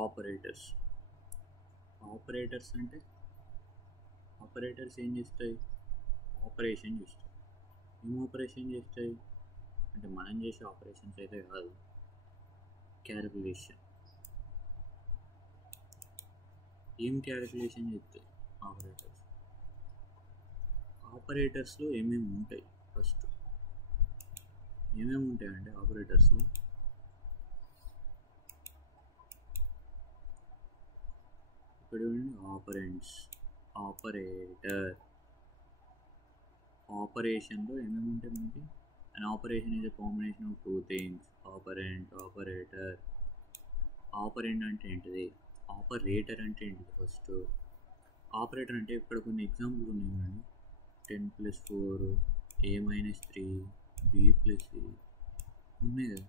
Operators. Operators అంటే operators ఏం చేస్తాయి? ఆపరేషన్ చేస్తాయి. ఏం ఆపరేషన్ చేస్తాయి అంటే మనం చేసే ఆపరేషన్స్ అయితే కాదు, క్యాలిక్యులేషన్. ఏం క్యాలిక్యులేషన్ చేస్తాయి ఆపరేటర్స్? ఆపరేటర్స్లో ఏమేమి ఉంటాయి? ఫస్ట్ ఏమేమి ఉంటాయంటే ఆపరేటర్స్లో ఇక్కడ ఆపరెంట్స్, ఆపరేటర్. ఆపరేషన్లో ఏమేమి ఉంటాయి మనకి? And operation is a combination of two things, operant, operator. Operant అంటే ఏంటిది? ఆపరేటర్ అంటే ఏంటిది? ఫస్ట్ ఆపరేటర్ అంటే ఇక్కడ కొన్ని ఎగ్జాంపుల్ ఉన్నాయి. 10+4, a-3, b+c ఉన్నాయి కదా.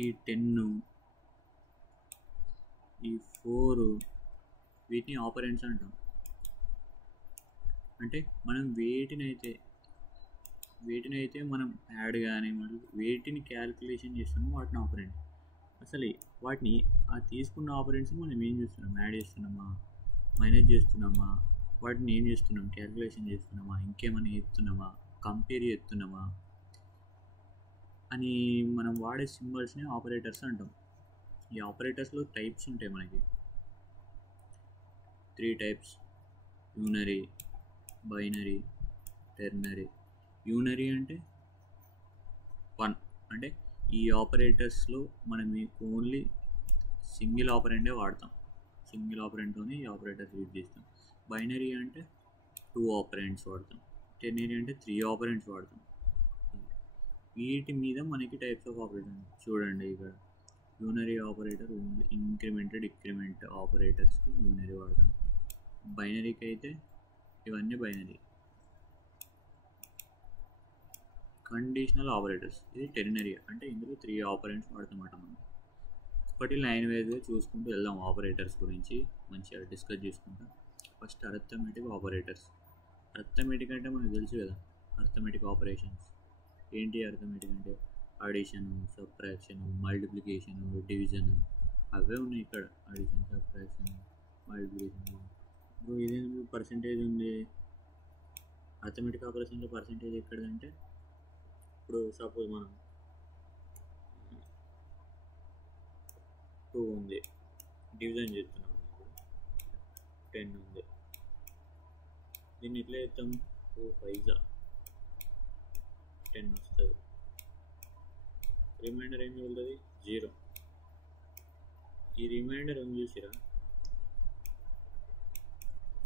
ఈ 10, ఈ 4 వీటిని ఆపరెంట్స్ అంటాం. అంటే మనం వేటినైతే మనం యాడ్ కానీ వేటిని క్యాలిక్యులేషన్ చేస్తున్నామో వాటిని ఆపరెంట్. అసలు వాటిని ఆ తీసుకున్న ఆపరెంట్స్ మనం ఏం చేస్తున్నాం? యాడ్ చేస్తున్నామా, మైనస్ చేస్తున్నామా, వాటిని ఏం చేస్తున్నాం? క్యాలిక్యులేషన్ చేస్తున్నామా, ఇంకేమైనా చేస్తున్నామా, కంపేర్ చేస్తున్నామా అని మనం వాడే సింబల్స్ని ఆపరేటర్స్ అంటాం. ఈ ఆపరేటర్స్లో టైప్స్ ఉంటాయి మనకి, 3 types: unary, binary, ternary. Unary అంటే 1, అంటే ఈ ఆపరేటర్స్లో మనం ఓన్లీ సింగిల్ ఆపరెంటే వాడతాం, సింగిల్ ఆపరెంట్తోనే ఈ ఆపరేటర్స్ యూజ్ చేస్తాం. బైనరీ అంటే 2 ఆపరెంట్స్ వాడతాం. టెర్నరీ అంటే 3 ఆపరెంట్స్ వాడతాం. వీటి మీద మనకి టైప్స్ ఆఫ్ ఆపరేటర్ చూడండి. ఇక్కడ unary operator only increment, decrement ఆపరేటర్స్కి యూనరీ వాడతాం. బైనరీకి అయితే ఇవన్నీ బైనరీ. కండిషనల్ ఆపరేటర్స్ ఇది టెర్నరీ, అంటే ఇందులో 3 ఆపరెంట్స్ వాడతామన్నమాట. మనం ఒకటి లైన్ వైజ్గా చూసుకుంటూ వెళ్దాం. ఆపరేటర్స్ గురించి మంచిగా డిస్కస్ చేసుకుంటాం. First arithmetic operators. అర్థమెటిక్ అంటే మనకు తెలుసు కదా, అర్థమెటిక్ ఆపరేషన్స్ ఏంటి? అర్థమెటిక్ అంటే అడిషన్, సబ్ట్రాక్షన్, మల్టిప్లికేషన్, డివిజన్ అవే ఉన్నాయి ఇక్కడ. Addition, subtraction, multiplication. ఇప్పుడు ఇదేంటి పర్సంటేజ్ ఉంది? అర్థమెటిక్ ఆపరేషన్లో పర్సంటేజ్ ఎక్కడంటే, ఇప్పుడు సపోజ్ మనం 2 ఉంది, డివిజన్ చేస్తున్నాం, 10 ఉంది. దీన్ని ఎట్లా చేస్తాం? 2 5 10 వస్తుంది. రిమైండర్ ఏం మిగులుతుంది? 0. ఈ రిమైండర్ ఏం చూసిరా?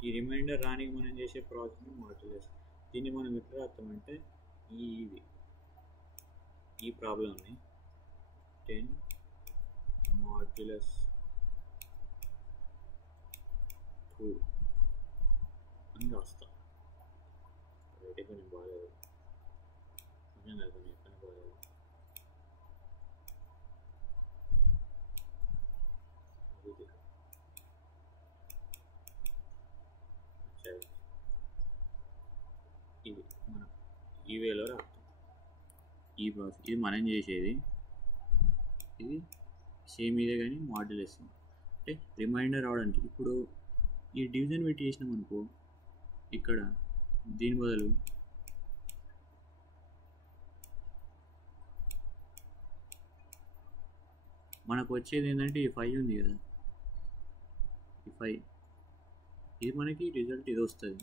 ఈ రిమైండర్ రానికి మనం చేసే ప్రాసెస్ని మాడ్యులస్. దీన్ని మనం ఎట్లా రాస్తామంటే ఈ ప్రాబ్లమ్ని 10 మాడ్యులస్ 2 అని రాస్తాం. అయితే కొంచెం బాగాలేదు, నిజంగా కొంచెం ఎక్కడ బాగాలేదు. ఇది మనం ఈ వేలో రాస్తాం. ఈ ప్రాసెస్ ఇది మనం చేసేది. ఇది సేమ్ ఇదే కానీ మాడ్యులస్ అంటే రిమైండర్ రావడానికి. ఇప్పుడు ఈ డివిజన్ పెట్టి చేసినాం అనుకో, ఇక్కడ దీని బదులు మనకు వచ్చేది ఏంటంటే ఈ 5 ఉంది కదా, ఈ 5 ఇది మనకి రిజల్ట్ ఇది వస్తుంది.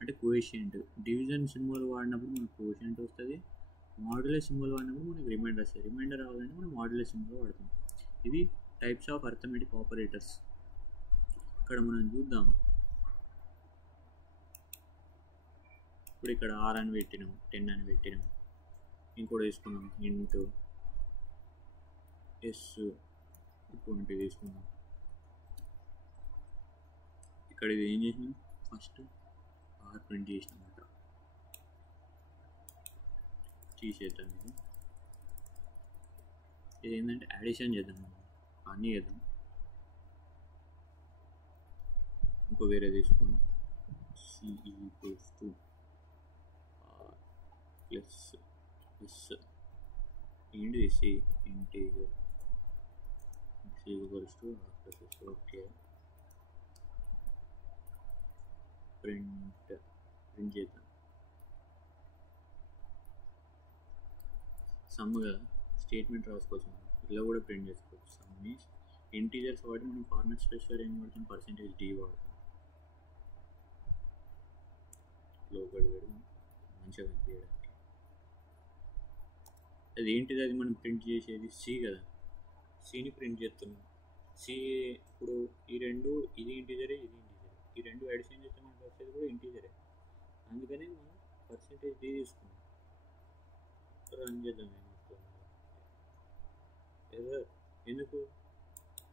అంటే కోఎఫిషియంట్. డివిజన్ సింబల్ వాడినప్పుడు మనకు కోఎఫిషియంట్ వస్తుంది, మాడ్యులస్ సింబల్ వాడినప్పుడు మనకు రిమైండర్ వస్తుంది. రిమైండర్ రావాలంటే మనం మాడ్యులస్ సింబల్ వాడతాం. ఇవి టైప్స్ ఆఫ్ అర్థమెటిక్ ఆపరేటర్స్. ఇక్కడ మనం చూద్దాం. ఇప్పుడు ఇక్కడ R అని పెట్టినాం, 10 అని పెట్టినాం. ఇంకోటి తీసుకున్నాం ఇంటూ S20 తీసుకున్నాం. ఇక్కడ ఇది ఏం చేసినాం? ఫస్ట్ R20 చేసినాం అన్నమాట. తీసేద్దాం. ఇది ఏంటంటే అడిషన్ చేద్దాం, మనం అన్నీ చేద్దాం. ఇంకో వేరే తీసుకున్నాం, C=R + S. ఏంటి C? Integer C equals to R plus S. Okay, print చేద్దాం. సమ్గా స్టేట్మెంట్ రాసుకోవచ్చు, మనం ఇలా కూడా ప్రింట్ చేసుకోవచ్చు. సమ్ మీన్స్ ఇంటీజర్స్ వాటి మనం ఫార్మాట్ స్పెసిఫైర్ ఏం వాడతాం, %d వాడతాం. లోపల వేయడం మంచిగా కనిపించడానికి. అది ఏంటిది, అది మనం ప్రింట్ చేసేది సి కదా, సిని ప్రింట్ చేస్తున్నాం. సి ఇప్పుడు ఈ రెండు, ఇది ఇంటీజరే, ఇది ఇంటీజరే, ఈ రెండు అడిషన్ చేస్తే మనకు వచ్చేది కూడా ఇంటీజరే. అందుకని మనం %d తీసుకున్నాం. రన్ చేద్దాం. ఏమవుతుంది ఎర్రర్, ఎందుకు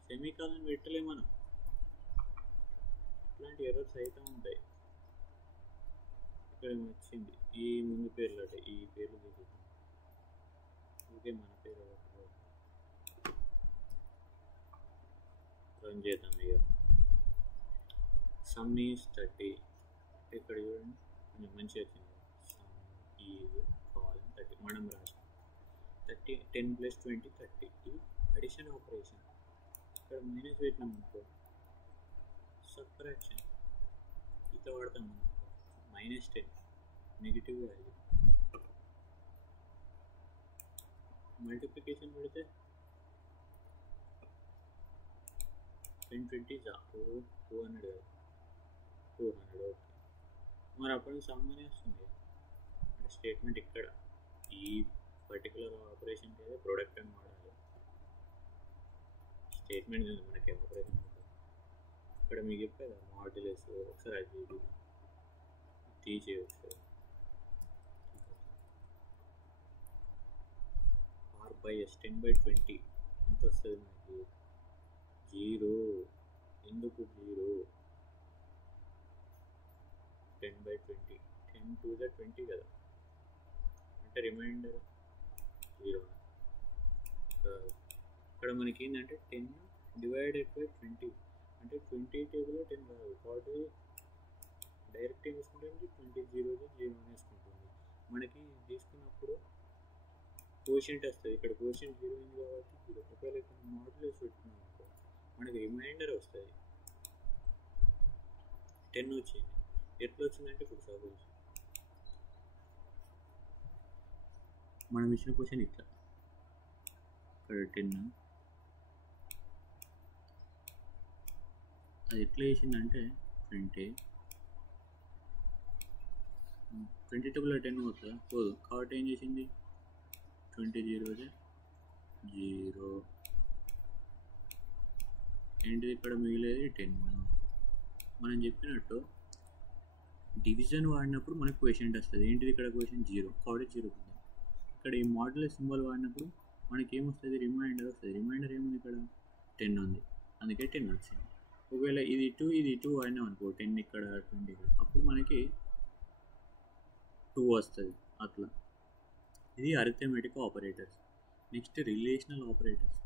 సెమీకాలన్ పెట్టలే మనం. ఇట్లాంటి ఎర్రర్స్ అయితే ఉంటాయి. ఇక్కడ వచ్చింది ఈ ముందు పేర్లు అంటే ఈ పేర్లు తీసుకుంటాం. ఓకే, మన పేరు రన్ చేద్దాం. ఇక సమ్ ఈజ్ 30. ఇక్కడ చూడండి కొంచెం మంచిగా వచ్చింది. సమ్ ఈజ్ కాల్ 30 మనం రాసాం. 30 10 + 20 30. ఇది అడిషన్ ఆపరేషన్. ఇక్కడ మైనస్ పెట్టినాం అనుకో, సబ్ట్రాక్షన్. ఇట్లా వాడతాం మనం. -10 నెగిటివ్ వాల్యూ. మల్టిప్లికేషన్ పెడితే 10 20 200 కదా, 200. ఓకే, మరి అప్పుడు సమ్మనే వస్తుంది. అంటే స్టేట్మెంట్ ఇక్కడ ఈ పర్టికులర్ ఆపరేషన్కి అయితే ప్రొడక్ట్ అని వాడాలి. స్టేట్మెంట్ మనకి ఆపరేషన్ ఉంటుంది. ఇక్కడ మీకు చెప్పేది మాడ్యులస్. ఒకసారి అది తీసేయచ్చు. R/S 10/20 ఎంత వస్తుంది మనకి? 0. ఎందుకు 0? 10/20 10 to the 20 కదా, అంటే రిమైండర్ 0. ఇక్కడ మనకి ఏంటంటే 10 / 20, అంటే 20 టేబుల్లో 10 కాదు కాబట్టి డైరెక్ట్ ఏం వేసుకుంటే 20 0 0 వేసుకుంటుంది. మనకి తీసుకున్నప్పుడు కోషెంట్ వస్తుంది. ఇక్కడ కోషెంట్ 0 ఉంది కాబట్టి 0. ఒకవేళ ఇక్కడ మాడ్యులస్ పెట్టుకున్నాం అనుకో, మనకి రిమైండర్ వస్తుంది. 10 వచ్చింది. ఎట్లా వచ్చిందంటే ఇప్పుడు సపోజ్ మనం ఇచ్చిన క్వశ్చన్ ఇట్లా, ఇక్కడ 10 అది ఎట్లా చేసిందంటే 20 టేబుల్లో 10 అవుతుందా? పోదు. కాబట్టి ఏం చేసింది, 20 0 0. ఏంటిది ఇక్కడ మిగిలేది 10. మనం చెప్పినట్టు డివిజన్ వాడినప్పుడు మనకు క్వశ్చన్ వస్తుంది. ఏంటిది ఇక్కడ క్వశ్చన్ 0 కాబట్టి 0. ఇక్కడ ఈ మాడ్యులస్ సింబల్ వాడినప్పుడు మనకి ఏమొస్తుంది, రిమైండర్ వస్తుంది. రిమైండర్ ఏముంది, ఇక్కడ 10 ఉంది, అందుకే 10 వచ్చింది. ఒకవేళ ఇది 2 ఇది 2 వాడినాం అనుకో, 10 ఇక్కడ 20 ఇక్కడ, అప్పుడు మనకి 2 వస్తుంది. అట్లా ఇది arithmetic operators. Next relational operators.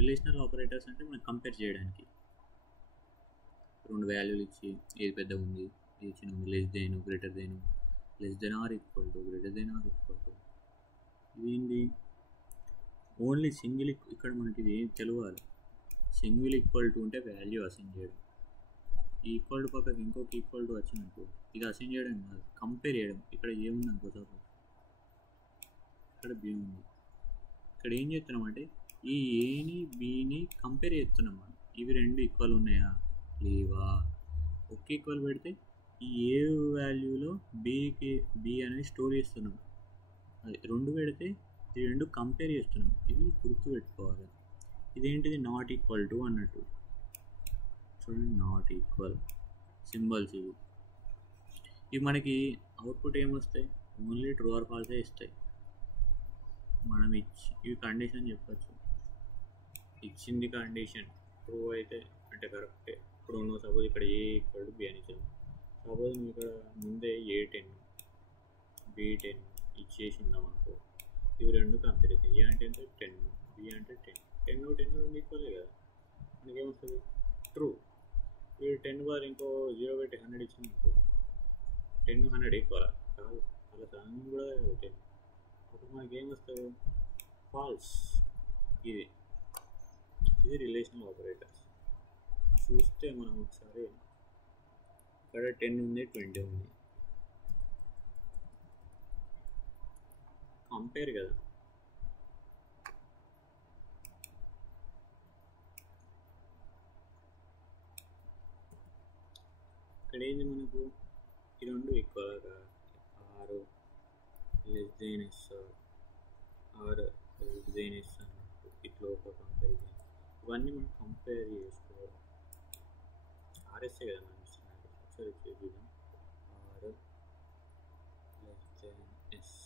Relational operators అంటే మనం కంపేర్ చేయడానికి రెండు వాల్యూలు ఇచ్చి ఏది పెద్దగా ఉంది, ఏది చిన్న ఉంది, less than, greater than, less than or equal to, greater than or equal to. ఇదేంటి, ఓన్లీ సింగిల్. ఇక్కడ మనకి ఇది తెలియాలి. సింగిల్ ఈక్వల్ టు ఉంటే వాల్యూ అసైన్ చేయడం, ఈక్వల్ టు పక్కకి ఇంకొక ఈక్వల్ టు వచ్చిందనుకో ఇది అసైన్ చేయడం కాదు, కంపేర్ చేయడం. ఇక్కడ ఏముంది అనుకో, సపోజ్ ఇక్కడ బి ఉంది. ఇక్కడ ఏం చేస్తున్నాం అంటే ఈ ఏని బిని కంపేర్ చేస్తున్నాం మనం. ఇవి రెండు ఈక్వల్ ఉన్నాయా లేవా, ఒకే ఈక్వల్ పెడితే ఈ ఏ వాల్యూలో బి అనేది స్టోర్ చేస్తున్నాం. అది రెండు పెడితే ఈ రెండు కంపేర్ చేస్తున్నాం. ఇది గుర్తుపెట్టుకోవాలి. ఇదేంటిది, నాట్ ఈక్వల్ టు అన్నట్టు. చూడండి, నాట్ ఈక్వల్ సింబల్స్ ఇవి. ఇవి మనకి అవుట్పుట్ ఏమొస్తాయి, ఓన్లీ ట్రూ ఆర్ ఫాల్సే ఇస్తాయి. మనం ఇవి కండిషన్ చెప్పచ్చు. ఇచ్చింది కండిషన్ ట్రూ అయితే అంటే కరెక్టే. ఇప్పుడు నువ్వు సపోజ్ ఇక్కడ ఏ ఈక్వల్ టు బి అని ఇచ్చాను. సపోజ్ నువ్వు ఇక్కడ ముందే A10 B10 ఇచ్చేసిందాం అనుకో, ఇవి రెండు కంపేర్ అవుతాయి. ఏ అంటే 10, బి అంటే 10. 10 రెండు ఈక్వలే కదా, మనకేమొస్తుంది ట్రూ. వీడు 10 బార్ ఇంకో 0 పెట్టి 100 ఇచ్చింది అనుకో, 10 100 ఈక్వల్ కాదు, అలా సగం కూడా 10. అప్పుడు మనకేమొస్తుంది, ఫాల్స్. ఇది ఇది రిలేషనల్ ఆపరేటర్స్. చూస్తే మనం ఒకసారి ఇక్కడ 10 ఉంది, 20 ఉంది, కంపేర్ కదా. ఇక్కడ ఏంది మనకు ఈ రెండు ఈక్వల్ కదా, R less than S R less than S అన్నట్టు ఇట్లా ఒక కంపారిజన్. ఇవన్నీ మనం కంపేర్ చేసుకోవాలి. ఆర్ఎస్ఏ కదా మనం ఇస్తున్నది, ఒకసారి చూద్దాం. ఆర్ లెస్ దెన్ ఎస్,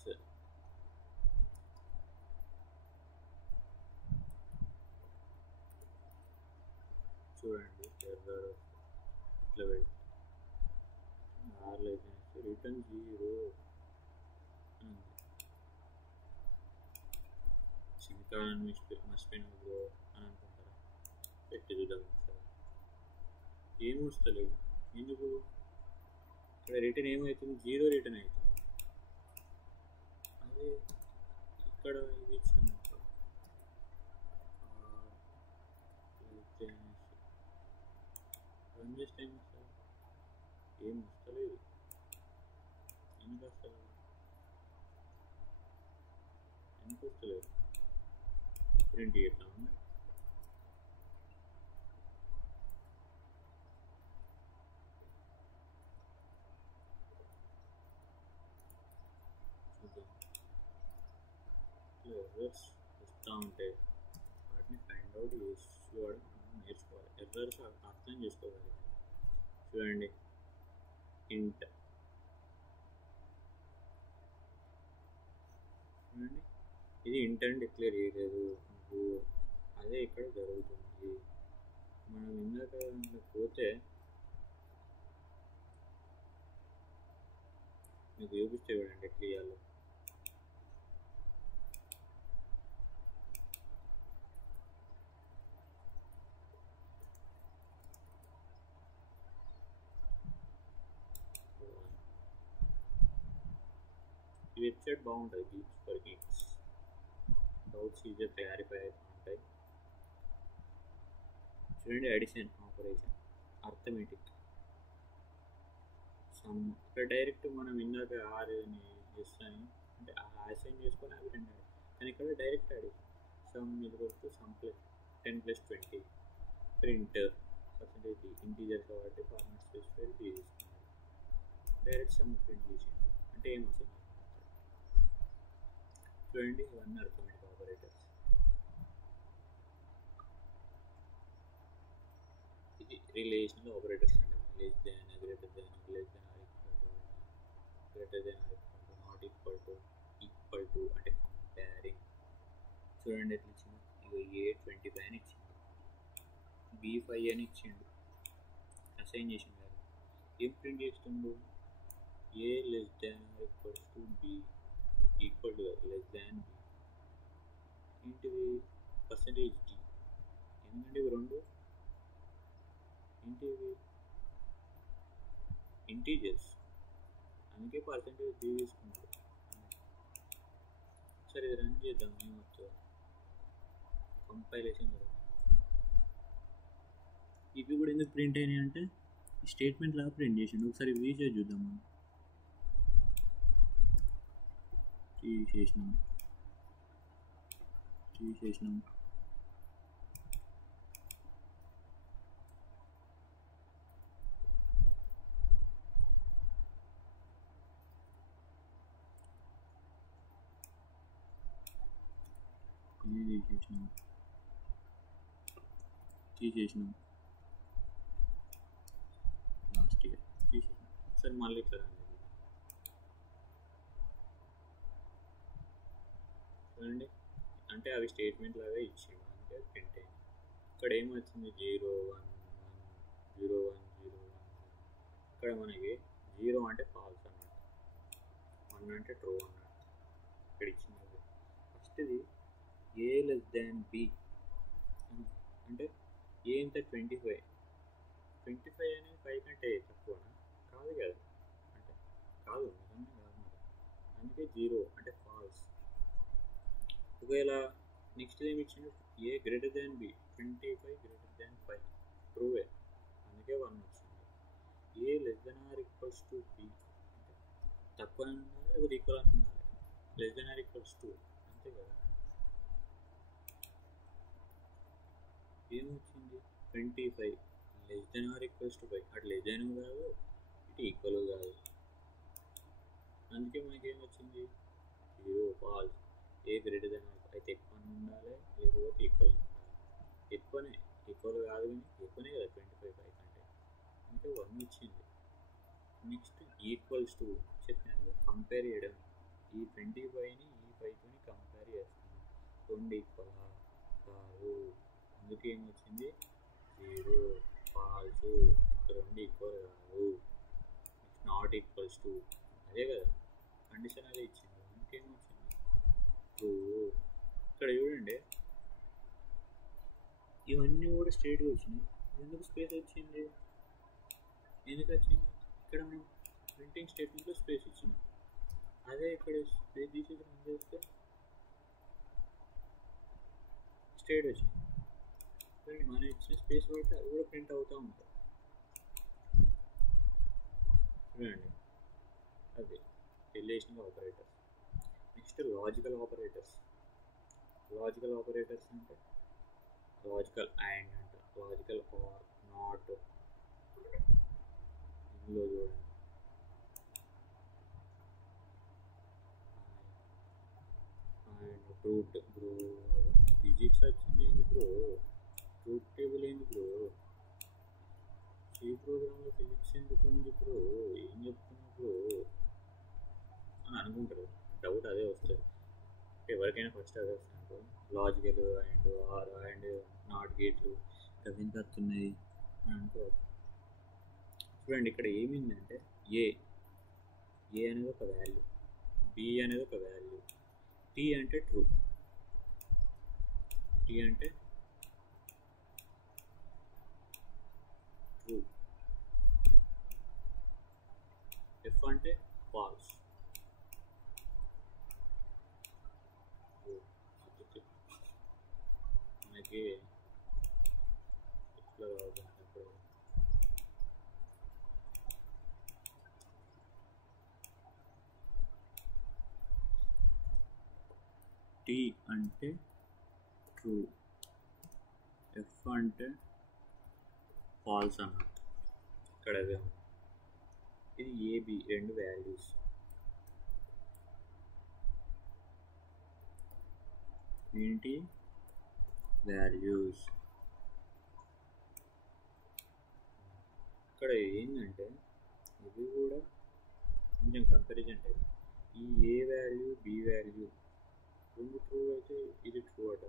చూడండి ఎర్రర్ ఇట్లా పెట్టి R less than S return 0 సింకాన్ మర్చిపోయిన బ్రో అని అనుకుంటారా. పెట్టి చూద్దాం ఒకసారి. ఏం వస్తలేదు ఎందుకు? ఇక్కడ రిటర్న్ ఏమవుతుంది? 0 రిటర్న్ అవుతుంది. అదే ఇక్కడ ఇది ఇచ్చిన రన్ చేస్తే ఏం వస్తుంది? ఏం వస్తలేదు. ఎందుకు వస్తలేదు? ఎందుకు వస్తలేదు? ప్రింట్ చేద్దాము. చూద్దాం. ఎర్రర్స్ వస్తూ ఉంటాయి, వాటిని ఫైండ్ అవుట్ చేసుకోవడం మనం నేర్చుకోవాలి. ఎర్రర్స్ అర్థం చేసుకోవాలి. చూడండి ఇంట్, చూడండి ఇది ఇంట్ అని డిక్లేర్ చేయలేదు నువ్వు, అదే ఇక్కడ జరుగుతుంది. మనం ఇందాక పోతే మీకు చూపిస్తే చూడండి ఎట్లా ఇవ్వాలో. ఈ వెబ్సైట్ బాగుంటుంది, గీక్స్ ఫర్ గీక్స్. డౌట్స్ ఈజీగా క్లారిఫై అవుతూ ఉంటాయి. చూడండి అడిషన్ ఆపరేషన్, అర్థమెటిక్ సమ్. ఇక్కడ డైరెక్ట్ మనం ఇందాక ఆర్ని చేస్తాను అంటే అసైన్ చేసుకొని అవి రెండు, కానీ ఇక్కడ డైరెక్ట్ అడిషన్. సమ్ ఇది sum plus 10 + 20 print percentage integer కాబట్టి ఫార్మాట్ స్పెసిఫైర్ తీసుకున్నాడు. డైరెక్ట్ సమ్ ప్రింట్ చేసింది అంటే ఏం వస్తుంది చూడండి. ఇవన్నీ అర్థమెటిక్ ఆపరేటర్స్. ఇది రిలేషనల్ ఆపరేటర్స్ అంటే less than, greater than, less than or equal to, greater than or equal to, not equal to, equal to అంటే కంపేరింగ్. చూడండి ఎట్లా ఇచ్చింది. ఇక A25 అని ఇచ్చింది, B5 అని ఇచ్చిండు, అసైన్ చేసిండు కదా. ఏం ప్రింట్ చేస్తుండు? A less than or equals to B equal to less than B. ఏంటిది? Percentage D. ఎందుకంటే ఇవి రెండు ఏంటివి? ఇంటీజర్స్, అందుకే పర్సెంటేజ్ D తీసుకున్నాడు. సరే ఇది రన్ చేద్దాం. ఏమవుతుంది? కంపైలేషన్ జరుగుతుంది. ఇవి కూడా ఎందుకు ప్రింట్ అయినాయి అంటే స్టేట్మెంట్ లాగా ప్రింట్ చేసిండు. ఒకసారి రీచేజ్ చూద్దాం. మనం తీసేసినాం. తీసేసినాం లాస్ట్ ఇయర్ తీసేసినాం. సరే మళ్ళీ ఇట్లా చూడండి, అంటే అవి స్టేట్మెంట్ లాగా ఇచ్చిండు, అంటే ప్రింట్ అయింది. ఇక్కడ ఏమొచ్చింది? 0 1 1 0 1 0 1. ఇక్కడ మనకి 0 అంటే ఫాల్స్ అన్నట్టు, 1 అంటే ట్రూ అన్నట్టు ఇక్కడ ఇచ్చింది. ఫస్ట్ది A లెస్ దాన్ B అంటే ఏ ఎంత? 25. 25 అనేది 5 కంటే తక్కువనా? కాదు కదా, అంటే కాదు, నిజంగా కాదు. అందుకే 0 అంటే ఫాల్స్. ఒకవేళ నెక్స్ట్ ఏమి ఇచ్చింది, A greater than B, 25 greater than 5, ట్రూవే, అందుకే 1 వచ్చింది. A less than or equals to B, అంటే తక్కువ అని ఉండాలి లేకపోతే ఈక్వల్ అని ఉండాలి, less than or equals to, అంతే కదా. ఏమొచ్చింది, 25 less than or equals to 5, అటు లెస్ దెన్ కాదు ఇటు ఈక్వల్ కాదు, అందుకే మనకి ఏమొచ్చింది 0, ఫాల్స్. ఏ గ్రేటర్ దెన్ అయితే ఎక్కువ అని ఉండాలి లేకపోతే ఈక్వల్ అని ఉండాలి, ఎక్కువనే, ఈక్వల్ కాదు కానీ ఎక్కువనే కదా 25 5 కంటే, అంటే 1 వచ్చింది. నెక్స్ట్ ఈక్వల్స్ టు చెప్పినాక కంపేర్ చేయడం, ఈ 25ని ఈ 5తో కంపేర్ చేస్తాం, 2 ఈక్వలా కాదు, అందుకే ఏమొచ్చింది 0, ఫాల్స్, 2 ఈక్వల్ కాదు. నెక్స్ట్ నాట్ ఈక్వల్స్ టు, అదే కదా కండిషన్ అదే ఇచ్చింది, అందుకే ఏమొచ్చింది ట్రూ. ఇక్కడ చూడండి ఇవన్నీ కూడా స్ట్రైట్గా వచ్చినాయి, ఎందుకు స్పేస్ వచ్చింది, ఎందుకు వచ్చింది, ఇక్కడ మనం ప్రింటింగ్ స్టేట్మెంట్లో స్పేస్ ఇచ్చినాం, అదే ఇక్కడ స్పేస్ తీసి రన్ చేస్తే స్ట్రైట్ వచ్చింది. మనం ఇచ్చిన స్పేస్ పడితే అది కూడా ప్రింట్ అవుతూ ఉంటుంది చూడండి, అది relational operators. Next logical operators. Logical operators అంటే లాజికల్ అండ్ అంట, లాజికల్ ఆర్, నాట్, ఇందులో చూడండి అండ్ ట్రూత్. బ్రో ఫిజిక్స్ వచ్చింది ఏంది బ్రో, ట్రూత్ టేబుల్ ఏంది బ్రో, సి ప్రోగ్రామ్లో ఫిజిక్స్ ఎందుకు ఉంది బ్రో, ఏం చెప్తున్నావు బ్రో అని అనుకుంటారు, డౌట్ అదే వస్తుంది ఎవరికైనా, ఫస్ట్ అదే వస్తుంది. Logical and or and not గేట్లు అవి ఎంత వస్తున్నాయి అని అనుకోవాలి. చూడండి ఇక్కడ ఏమిందంటే ఏ అనేది ఒక వాల్యూ, బి అనేది ఒక వాల్యూ, టీ అంటే ట్రూ, టీ అంటే ట్రూ, ఎఫ్ అంటే ఫాల్స్. మనకి ఎట్లా కావాలంటే టీ అంటే ట్రూ, ఎఫ్ అంటే ఫాల్స్ అన్నట్టు, ఇక్కడ అదే ఉంది. ఇది ఏబి రెండు వాల్యూస్, ఏంటి వాల్యూస్. ఇక్కడ ఏంటంటే ఇది కూడా కొంచెం కంపారిజన్ టైప్, ఈ ఏ వాల్యూ బి వాల్యూ రెండు ట్రూ అయితే ఇది ట్రూ అట,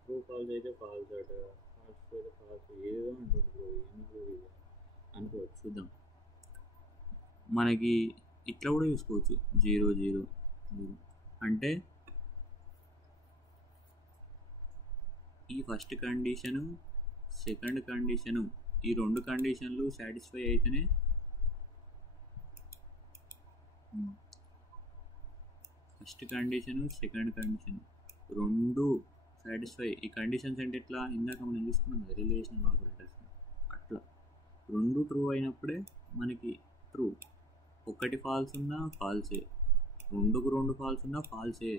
ట్రూ ఫాల్స్ అయితే ఫాల్స్ అట, ఫాల్స్ అయితే ఫాల్స్, ఏదో అంటుంది బ్రో, ఎందుకు ఇది అనుకోవచ్చు. చూద్దాం, మనకి ఇట్లా కూడా చూసుకోవచ్చు 0 0 0, అంటే ఈ ఫస్ట్ కండిషను సెకండ్ కండిషను ఈ రెండు కండిషన్లు సాటిస్ఫై అయితేనే ఫస్ట్ కండిషను సెకండ్ కండిషన్ రెండు సాటిస్ఫై, ఈ కండిషన్స్ అంటే ఎట్లా ఇందాక మనం చూసుకున్నాం కదా రిలేషనల్ ఆపరేటర్స్, అట్లా రెండు ట్రూ అయినప్పుడే మనకి ట్రూ, ఒకటి ఫాల్స్ ఉన్నా ఫాల్సే, రెండుకు రెండు ఫాల్స్ ఉన్నా ఫాల్సే.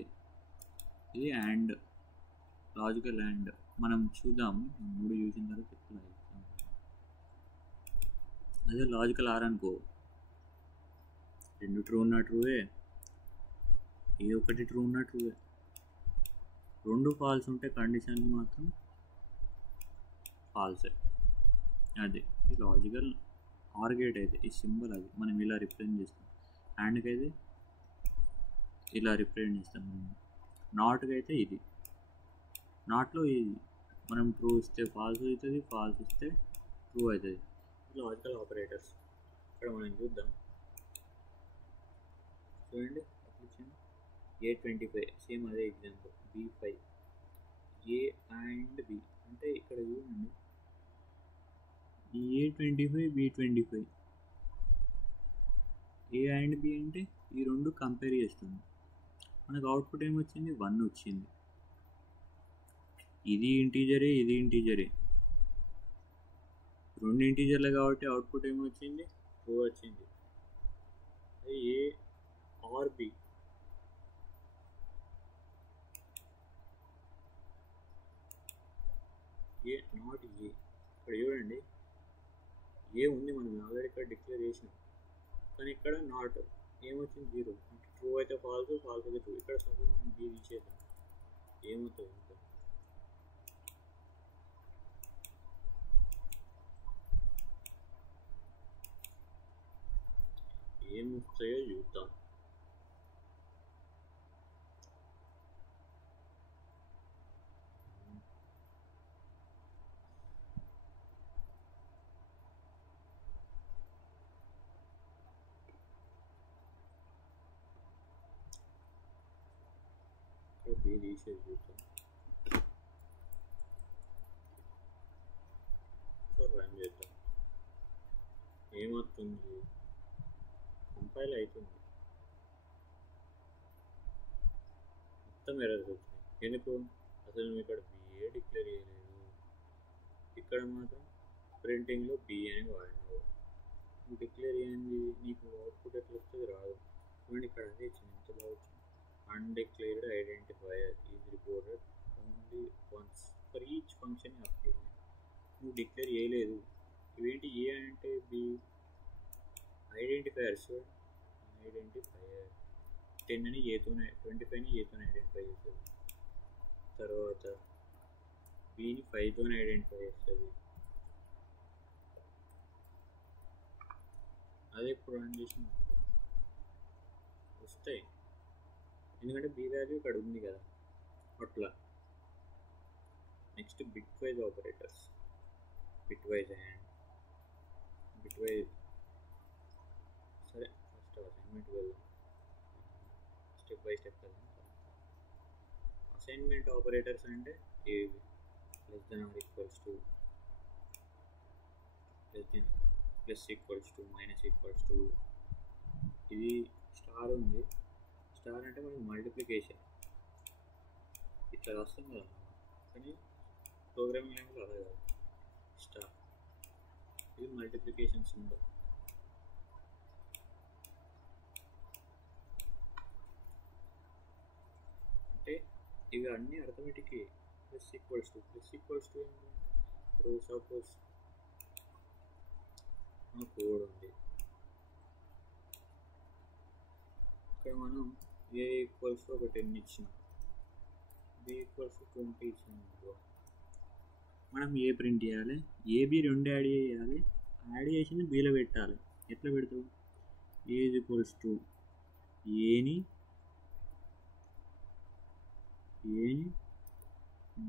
ఇది అండ్ లాజికల్ అండ్ మనం చూద్దాం, మూడు చూసిన తర్వాత ఎట్లా. అదే లాజికల్ ఆర్ అనుకో, రెండు ట్రూ ఉన్న ట్రూవే, ఏ ఒకటి ట్రూ ఉన్న ట్రూవే, రెండు ఫాల్స్ ఉంటే కండిషన్లు మాత్రం ఫాల్సే. అది ఈ లాజికల్ ఆర్ గేట్ అయితే ఈ సింబల్ అది మనం ఇలా రిప్రజెంట్ చేస్తాం, అండ్కి అయితే ఇలా రిప్రజెంట్ చేస్తాం, నాట్కి అయితే ఇది, నాట్లో ఇది మనం ట్రూ ఇస్తే ఫాల్స్ అవుతుంది, ఫాల్స్ ఇస్తే ట్రూ అవుతుంది. లాజికల్ ఆపరేటర్స్ ఇక్కడ మనం చూద్దాం, చూడండి అప్లికేషన్ A25 సేమ్ అదే example, B5 A and B, అంటే ఇక్కడ చూడండి A25 B25 A and B అంటే ఈ రెండు కంపేర్ చేస్తుంది, మనకు అవుట్పుట్ ఏమొచ్చింది 1 వచ్చింది. ఇది ఇంటీజరే, ఇది ఇంటీజరే, రెండు ఇంటీజర్లే కాబట్టి అవుట్పుట్ ఏమొచ్చింది, 2 వచ్చింది. అది A or B. A not A. ఇక్కడ చూడండి ఏ ఉంది, మనం ఆల్రెడీ ఇక్కడ డిక్లేర్ చేసినాం, కానీ ఇక్కడ నాట్ ఏమొచ్చింది 0. అంటే ట్రూ అయితే ఫాల్స్, ఫాల్స్ అయితే ట్రూ. ఇక్కడ సపోజ్ మనం బి తీసేద్దాం, ఏమవుతుంది ఇంకా ఏమొస్తాయో చూద్దాం. బి తీసేది చూద్దాం. సో రన్ చేద్దాం, ఏమవుతుంది, కంపైల్ అవుతుంది, మొత్తం ఎర్రర్స్ వచ్చినాయి. ఎందుకు, అసలు నువ్వు ఇక్కడ బిఏ డిక్లేర్ చేయలేదు, ఇక్కడ మాత్రం ప్రింటింగ్లో బి అని వాడినావు. నువ్వు డిక్లేర్ చేయండి, నీకు అవుట్పుట్ ఎట్లా వస్తుంది, రాదు. చూడండి ఇక్కడ అదే ఇచ్చింది, ఎంత బాగా వచ్చింది. Undeclared identifier is reported only once for each function update. నువ్వు డిక్లేర్ చేయలేదు. ఇవేంటి, ఏ అంటే బి ఐడెంటిఫైయర్స్. ఐడెంటిఫైయర్ 10 అని ఏతోనే, 25ని ఏతోనే ఐడెంటిఫై చేస్తుంది, తర్వాత బిని 5తోనే ఐడెంటిఫై చేస్తుంది. అదే ఇప్పుడు రన్ చేసి వస్తాయి, ఎందుకంటే బి వాల్యూ ఇక్కడ ఉంది కదా అట్లా. Next bitwise operators, bitwise and bitwise. సరే ఫస్ట్ అసైన్మెంట్ వెళ్దాం, స్టెప్ బై స్టెప్ వెళ్దాం. అసైన్మెంట్ ఆపరేటర్స్ అంటే ఏవి, less than or equals to, less than or, plus equals to, minus equals to. ఇది స్టార్ ఉంది, star అంటే మనకి multiplication ఇట్లా వస్తుంది కదా, కానీ ప్రోగ్రామింగ్ లాంగ్వేజ్ అలా కాదు, స్టార్. ఇది మల్టిప్లికేషన్ సింబల్. అంటే ఇవి అన్నీ arithmetic. Plus equals to, plus equals to ఏంటంటే ఇప్పుడు సపోజ్ మన కోడ్ ఉంది, ఇక్కడ మనం ఏ ఈక్వల్స్ టు ఒక 10 ఇచ్చినాం, బి ఈక్వల్స్ టు 20 ఇచ్చినాం అనుకో, మనం ఏ ప్రింట్ చేయాలి, ఏబి 2 యాడ్ చేయాలి, యాడ్ చేసింది బీలో పెట్టాలి. ఎట్లా పెడతావు, ఏ ఈక్వల్స్ టు ఏని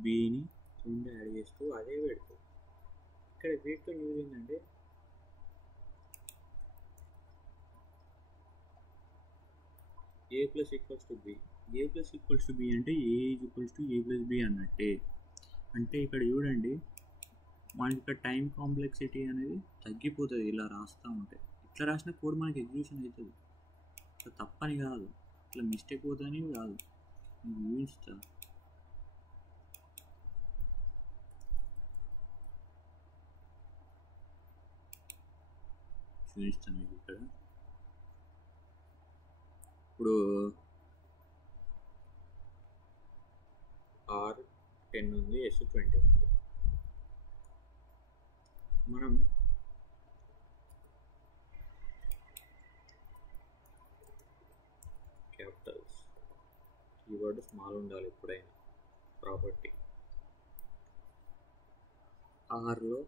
బిని 2 యాడ్ చేస్తూ అదే పెడతావు. ఇక్కడ వీటితో యూజ్ ఏంటంటే A plus equals to B. A plus equals to B అంటే A is equals to A plus B అన్నట్టే. అంటే ఇక్కడ చూడండి మనకి ఇక్కడ టైం కాంప్లెక్సిటీ అనేది తగ్గిపోతుంది ఇలా రాస్తూ ఉంటే. ఇట్లా రాసిన కోడ్ మనకి ఎగ్జిక్యూషన్ అవుతుంది, ఇట్లా తప్పని కాదు, ఇట్లా మిస్టేక్ పోతుందని కాదు. నేను చూపిస్తాను మీకు ఇక్కడ. ఇప్పుడు R10 ఉంది, S20 ఉంది. మనం క్యాపిటల్స్, కీవర్డ్ స్మాల్ ఉండాలి ఎప్పుడైనా, ప్రాపర్టీ ఆర్లో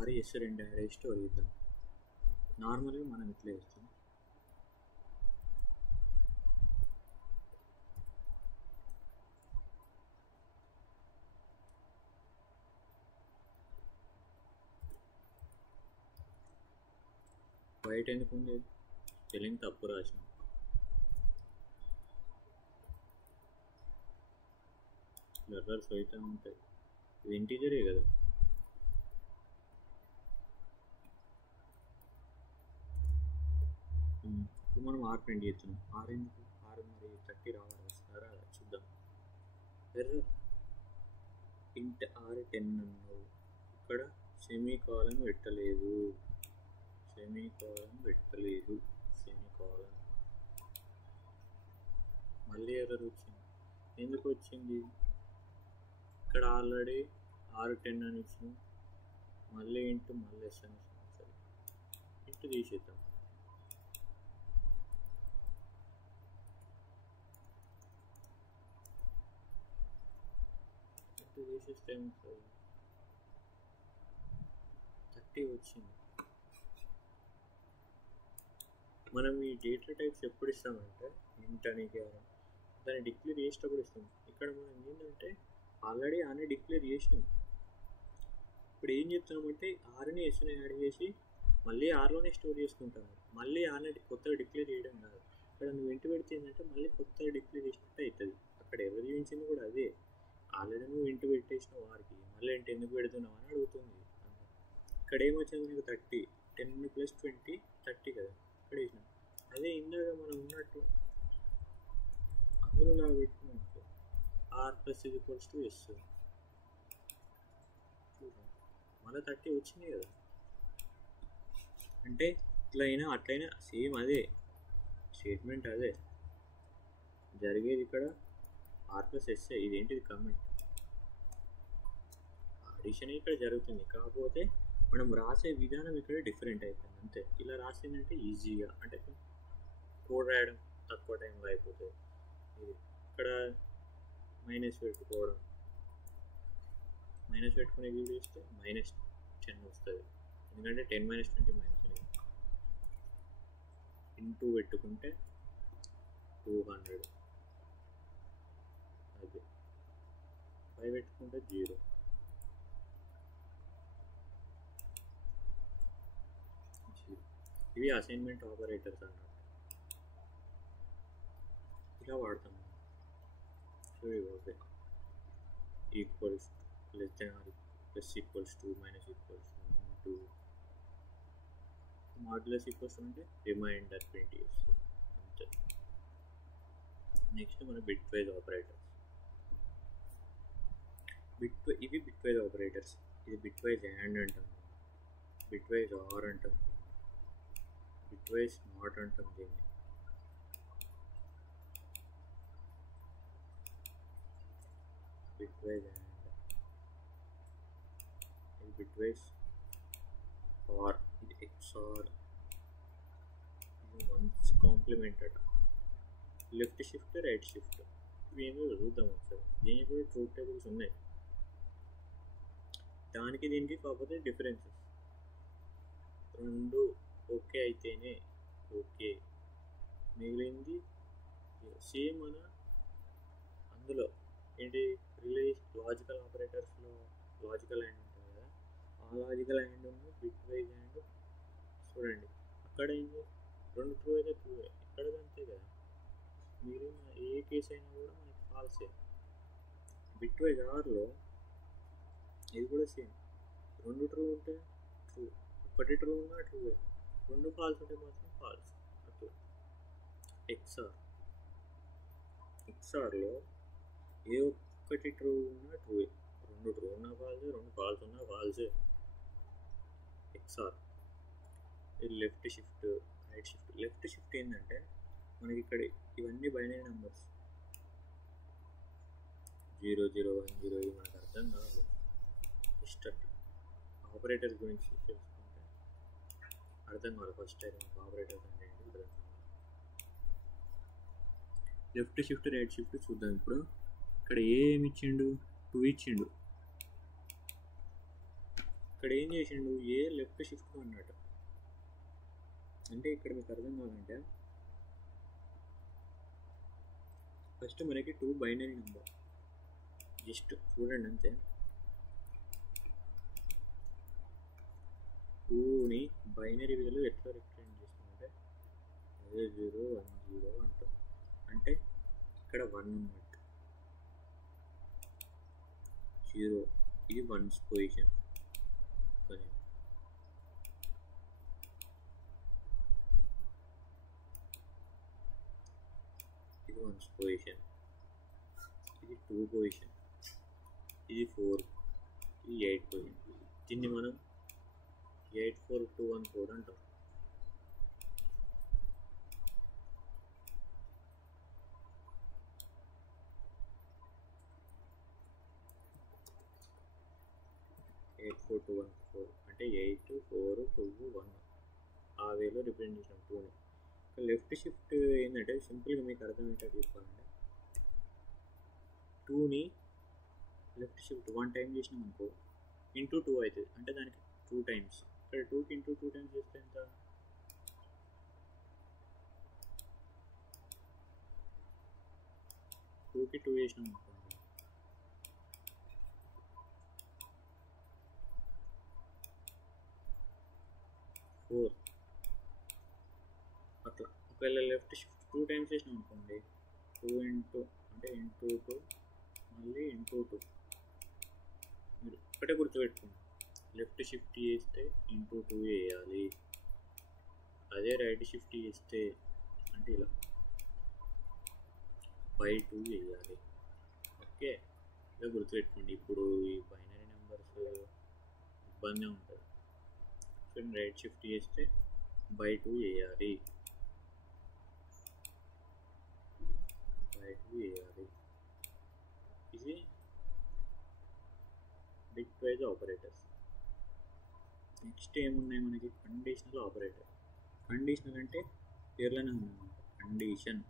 RS2 యాడ్ చేసి స్టోర్ చేద్దాం. నార్మల్గా మనం ఇట్లా చేస్తాం, బయట ఎందుకు ఉంది, స్పెల్లింగ్ తప్పు రాసినాం. ఎర్రర్స్ అవుతూ ఉంటాయి, ఇది ఇంటీజరే కదా. ఇప్పుడు మనం ఆర్ ప్రింట్ చేస్తున్నాం, ఆర్ ఎందుకు, ఆర్ మరి 30 రావాలి, వస్తారా చూద్దాం. ఎర్రర్ ఇంట్ r10 అన్నావు, ఇక్కడ సెమీకోలన్ పెట్టలేదు, మళ్ళీ ఎర్రర్ వచ్చింది. ఎందుకు వచ్చింది? ఇక్కడ ఆల్రెడీ r10 అని ఇచ్చిన, మళ్ళీ ఇంటూ మళ్ళీ s అని ఇచ్చిన. సరే ఇంటూ తీసేద్దాం. ఇంటూ తీసేస్తే ఏమవుతుంది? 30 వచ్చింది. మనం ఈ డేటా టైప్స్ ఎప్పుడు ఇస్తామంటే ఇంట్ అని దాన్ని డిక్లేర్ చేసేటప్పుడు ఇస్తాం. ఇక్కడ మనం ఏంటంటే ఆల్రెడీ ఆర్ని డిక్లేర్ చేసినాం. ఇప్పుడు ఏం చెప్తున్నామంటే ఆర్ని ఎస్ని యాడ్ చేసి మళ్ళీ ఆర్లోనే స్టోర్ చేసుకుంటాము. మళ్ళీ ఆర్ని కొత్తగా డిక్లేర్ చేయడం కాదు. ఇక్కడ నువ్వు ఇంటి పెడితే ఏంటంటే మళ్ళీ కొత్తగా డిక్లేర్ చేసినట్టు అవుతుంది. అక్కడ ఎవరు చూపించింది కూడా అదే. ఆల్రెడీ నువ్వు ఇంటి పెట్టేసినావు వారికి, మళ్ళీ ఇంటి ఎందుకు పెడుతున్నావు అని అడుగుతుంది. ఇక్కడ ఏమొచ్చింది మనకు 30, 10 + 20 30 కదా ఇక్కడ వేసినాం. అదే ఇందాక మనం ఉన్నట్టు అందులో లాగా పెట్టుకున్నాం అనుకో, r + s మళ్ళీ 30 వచ్చింది కదా. అంటే ఇట్లయినా అట్లయినా సేమ్ అదే స్టేట్మెంట్, అదే జరిగేది. ఇక్కడ r + s ఇదేంటిది కమెంట్ అడిషన్ ఇక్కడ జరుగుతుంది. కాకపోతే మనం రాసే విధానం ఇక్కడ డిఫరెంట్ అయిపోయింది అంతే. ఇలా రాసిందంటే ఈజీగా, అంటే కోడ్ రాయడం తక్కువ టైంలో అయిపోతుంది. ఇది ఇక్కడ మైనస్ పెట్టుకోవడం, మైనస్ పెట్టుకునే వీడియో ఇస్తే -10 వస్తుంది. ఎందుకంటే 10 - 20 -10 ఇంటూ పెట్టుకుంటే 200, అదే 5 పెట్టుకుంటే 0. ఇవి అసైన్మెంట్ ఆపరేటర్స్ అన్నట్టు, ఇలా వాడతాం. So okay, equals less than or plus equals to minus equals to modulus equals అంటే రిమైండర్ ప్రింట్ చేస్తాం అంతే. నెక్స్ట్ మన బిట్ వైజ్ ఆపరేటర్స్. ఇవి బిట్ వైజ్ ఆపరేటర్స్. ఇది బిట్ వైజ్ అండ్ అంటాం, బిట్ వైజ్ ఆర్ అంటాం, బిట్ వైజ్ నాట్ అంటాం దీన్ని. బిట్ వైజ్ అండ్, ఇది బిట్ వైజ్ ఆర్, ఇది XOR, ఇది వన్స్ కాంప్లిమెంట్ అట, లెఫ్ట్ షిఫ్ట్ రైట్ షిఫ్ట్. ఇవి ఏమో చదువుతాం ఒకసారి. దీనికి కూడా ట్రూత్ టేబుల్స్ ఉన్నాయి, దానికి దీనికి కాకపోతే డిఫరెన్సెస్. రెండు ఓకే అయితేనే ఓకే, మిగిలింది సేమ్. మన అందులో ఏంటి లాజికల్ ఆపరేటర్స్లో లాజికల్ అండ్ ఉంటుంది కదా, ఆ logical and bitwise and చూడండి. అక్కడ ఏంటి, రెండు ట్రూ అయితే ట్రూ, ఇక్కడ అంతే కదా. మీరు ఏ కేసు అయినా కూడా మనకి ఫాల్సే. బిట్ వైజ్ ఆర్లో ఇది కూడా సేమ్, రెండు ట్రూ ఉంటే ట్రూ, ఒకటి ట్రూ ఉన్నా ట్రూ, రెండు ఫాల్స్ ఉంటే మాత్రం ఫాల్స్. అట్లా ఎక్స్ఆర్లో ఏ ఒక్కటి ట్రూ ఉన్నా ట్రూ, రెండు ట్రూ ఉన్నా ఫాల్సే, రెండు ఫాల్స్ ఉన్నా ఫాల్సే. ఎక్స్ఆర్. ఇది left shift right shift. Left shift ఏంటంటే మనకి ఇక్కడ ఇవన్నీ బైనరీ నెంబర్స్ 0 0 1 0, ఇది మనకు అర్థం కాదు. ఫస్ట్ ఆపరేటర్స్ గురించి తెలుసుకుంటే అర్థం కావాలి. ఫస్ట్ టైం ఆపరేటర్స్ అంటే ఏంటి అర్థం కావాలి. లెఫ్ట్ షిఫ్ట్ రైట్ షిఫ్ట్ చూద్దాం. ఇప్పుడు ఇక్కడ ఏమి ఇచ్చిండు, 2 ఇచ్చిండు. ఇక్కడ ఏం చేసిండు, ఏ లెఫ్ట్ షిఫ్ట్ అన్నట్టు. అంటే ఇక్కడ మీకు అర్థం కావాలంటే ఫస్ట్ మనకి 2 బైనరీ నెంబర్, జస్ట్ చూడండి అంతే. 2ని బైనరీ వేలు ఎట్లా రిప్రజెంట్ చేస్తామంటే 0 1 0 అంటాం. అంటే ఇక్కడ 1 ఉన్నట్టు, 0 ఇది 1's పొజిషన్, ఇది 1's పొజిషన్, ఇది 2 పొజిషన్, ఇది 4, ఇది 8 పోయింది. దీన్ని మనం 8421 అంటాం. అంటే 8 4 2 1 ఆ వేలో రిప్రజెంట్ చేసినాం 2ని. లెఫ్ట్ షిఫ్ట్ ఏంటంటే సింపుల్గా మీకు అర్థమయ్యేటట్టు చెప్పాలంటే 2ని లెఫ్ట్ షిఫ్ట్ 1 టైం చేసినాం అనుకో ఇంటూ 2 అవుతుంది, అంటే దానికి 2 టైమ్స్. ఇక్కడ 2కి ఇంటూ 2 టైమ్స్ చేస్తే ఎంత? 2కి 2 చేసినాం అనుకోండి, 4 అట్లా. ఒకవేళ లెఫ్ట్ షిఫ్ట్ 2 టైమ్స్ చేసినాం అనుకోండి, 2 ఇంటూ అంటే ఇంటూ 2 మళ్ళీ ఇంటూ 2. మీరు ఒక్కటే గుర్తుపెట్టుకోండి, లెఫ్ట్ షిఫ్ట్ చేస్తే ఇంటూ 2 వేయాలి. అదే రైట్ షిఫ్ట్ చేస్తే అంటే ఇలా బై 2 వేయాలి. ఓకే, ఇలా గుర్తుపెట్టుకోండి. ఇప్పుడు ఈ బైనరీ నెంబర్స్ ఇబ్బంది ఉంటుంది. సో రైట్ షిఫ్ట్ చేస్తే బై 2 వేయాలి, బై 2 వేయాలి. ఇది బిట్ వైజ్ ఆపరేటర్స్. నెక్స్ట్ ఏమున్నాయి మనకి? Conditional operator. కండిషనల్ అంటే పేర్లోనే ఉందన్నమాట, కండిషన్.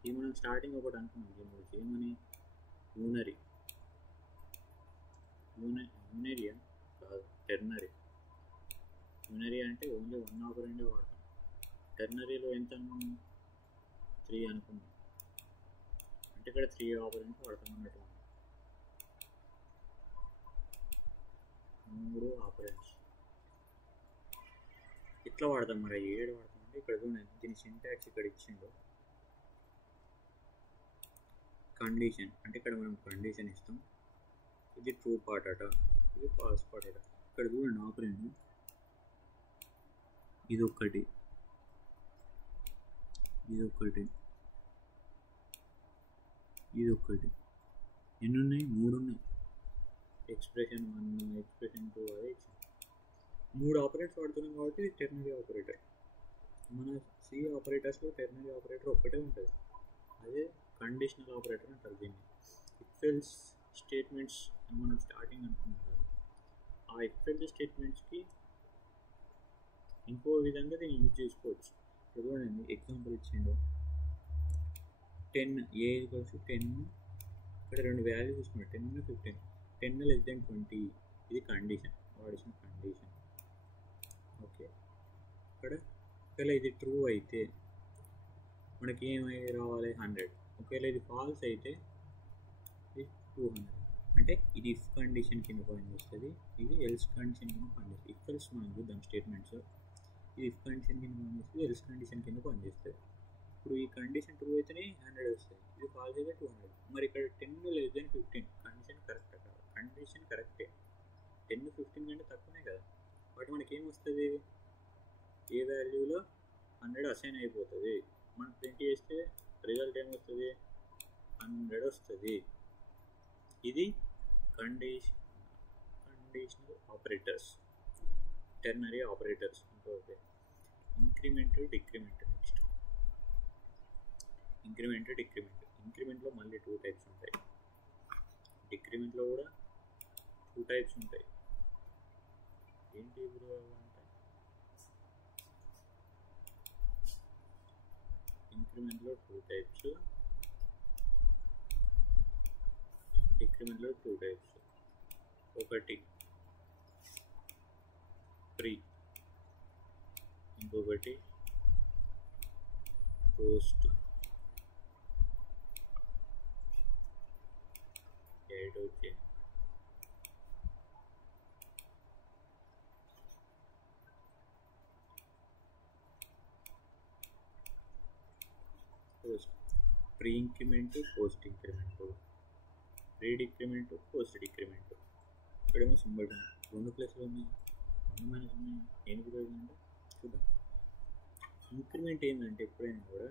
ఇది మనం స్టార్టింగ్ ఒకటి అనుకున్నాం, ఏమని? యూనరియా కాదు, టెర్నరీ. యూనరీ అంటే ఓన్లీ 1 ఆపరెండే వాడతాం. టెర్నరీలో ఎంత అనుకున్నాం? 3 అనుకున్నాం, అంటే ఇక్కడ 3 ఆపరెంట్స్ వాడతాం అన్నట్టు. 3 ఆపరెంట్స్ ఇట్లా వాడతాం. మరి 7 వాడతాం అంటే ఇక్కడ చూడండి, దీని సింటాక్స్ ఇక్కడ ఇచ్చిండు. కండిషన్ అంటే ఇక్కడ మనం కండిషన్ ఇస్తాం, ఇది ట్రూ పార్ట్ అట, ఇది ఫాల్స్ పార్ట్ అట. ఇక్కడ చూడండి ఆపరెంట్ ఇదొక్కటి, ఇదొక్కటి, ఇదొక్కటి. ఎన్ని ఉన్నాయి? 3 ఉన్నాయి. ఎక్స్ప్రెషన్ 1, ఎక్స్ప్రెషన్ 2 అదే ఇచ్చింది. 3 ఆపరేటర్స్ వాడుతున్నాం కాబట్టి ఇది టెర్నరీ ఆపరేటర్. మన సి ఆపరేటర్స్లో టెర్నరీ ఆపరేటర్ ఒక్కటే ఉంటుంది, అదే కండిషనల్ ఆపరేటర్ అంటారు దీన్ని. ఇఫ్ ఎల్స్ స్టేట్మెంట్స్ మనం స్టార్టింగ్ అనుకున్నాం కదా, ఆ ఇఫ్ ఎల్స్ స్టేట్మెంట్స్కి ఇంకో విధంగా దీన్ని యూజ్ చేసుకోవచ్చు. చూడండి ఎగ్జాంపుల్ ఇచ్చిండు, 10 ఏ = 10. ఇక్కడ 2 వాల్యూస్ ఇస్తున్నాడు, 10 15. 10 less than 20 ఇది కండిషన్, వాడిసిన కండిషన్. ఓకే, ఇక్కడ ఒకవేళ ఇది ట్రూ అయితే మనకి ఏమై రావాలి? 100. ఒకవేళ ఇది ఫాల్స్ అయితే ఇది 200. అంటే ఇది ఇఫ్ కండిషన్ కింద పనిచేస్తుంది, ఇది ఎల్స్ కండిషన్ కింద పనిచేస్తుంది. ఇఫ్ ఎల్స్ మనం చూద్దాం స్టేట్మెంట్స్. ఇది ఇఫ్ కండిషన్ కింద పనిచేస్తుంది, ఎల్స్ కండిషన్ కింద పనిచేస్తుంది. ఇప్పుడు ఈ కండిషన్ ట్రూ అయితేనే 100 వస్తుంది, ఇది ఫాల్స్ అయితే 200. మరి ఇక్కడ 10 less than 15 కండిషన్ కరెక్ట్ కాదు? కండిషన్ కరెక్టే, 10 15 కంటే తక్కువనే కదా. బట్ మనకి ఏమొస్తుంది? ఏ వాల్యూలో 100 అసైన్ అయిపోతుంది. మనం ప్రింట్ చేస్తే రిజల్ట్ ఏమొస్తుంది? 100 వస్తుంది. ఇది కండిషనల్ ఆపరేటర్స్, టెర్నరీ ఆపరేటర్స్. ఇంకోటి increment, decrement. Next increment, decrement. ఇంక్రిమెంట్లో మళ్ళీ 2 టైప్స్ ఉంటాయి, డిక్రిమెంట్లో కూడా 2 టైప్స్ ఉంటాయి. ఏంటి ఇప్పుడు అంటే ఇంక్రిమెంట్లో 2 టైప్స్, డిక్రిమెంట్లో 2 టైప్స్. ఒకటి ప్రీ, ఇంకొకటి post. Okay, pre increment, post increment, pre decrement, post decrement. ఇక్కడేమో సింబల్ 2 ప్లేస్లు ఉన్నాయి, 1 మైనస్ ఉన్నాయి. ఏం అంటే చూద్దాం. ఇంక్రిమెంట్ ఏంటంటే ఎప్పుడైనా కూడా